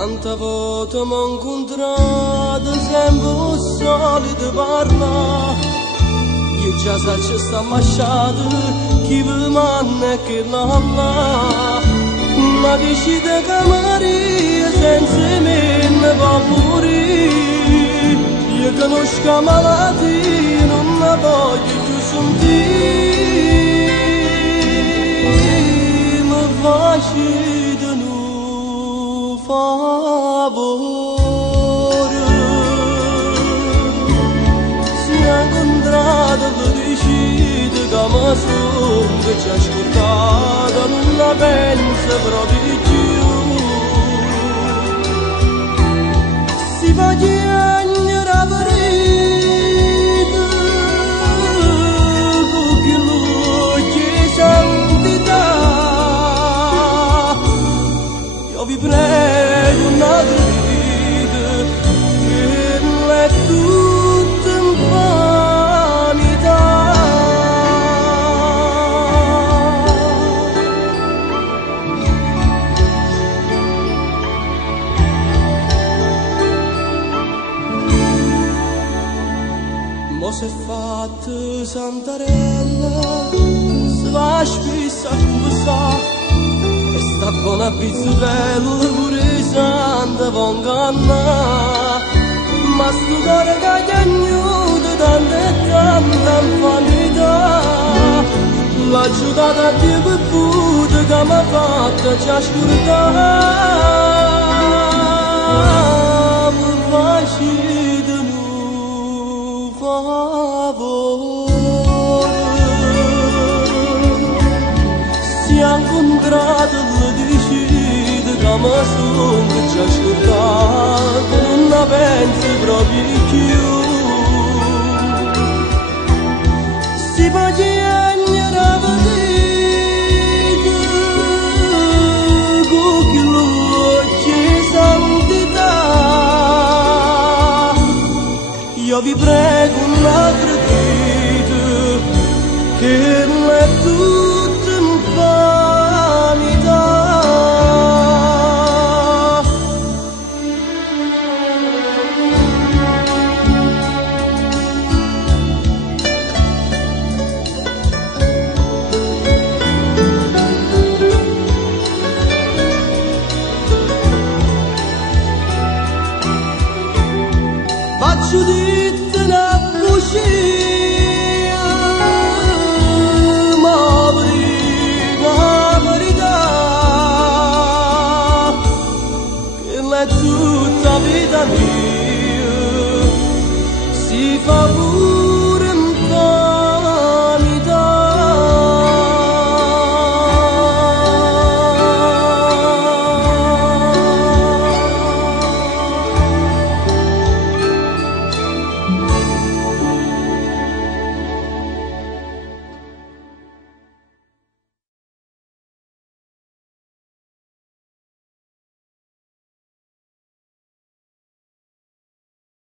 Quanta volta m'ho incontrato sempre solito parla. Io già so che sta masciato, chi vi manna e che non l'ha. Ma decide che Maria senza me ne va morire. Io conosco malattie, non la voglio più sentire. Mi facete un favore. Si è incontrato e decide che mi sono, che ci ha ascoltato, non la pensa proprio più. Si fa chiagnere a parete, con chi luce santità. Io vi prego un'altra vita, che è tutta in vanità. Mo s'è fatta Santarella, si va spesso a conversare. E sta buona pizzutella pure santa vonganna. Ma sto cuore che ha piagnuto tanta e tanta infanità. L'ha aiutata a Dio per puta che mi ha fatto già scordare. Mi facete un favore. Si è incontrato e decide che mi sono, che ci ha ascoltato, non la pensi proprio più. Si fa chiagnere a vedere, con chi luce santità. Io vi prego un'altra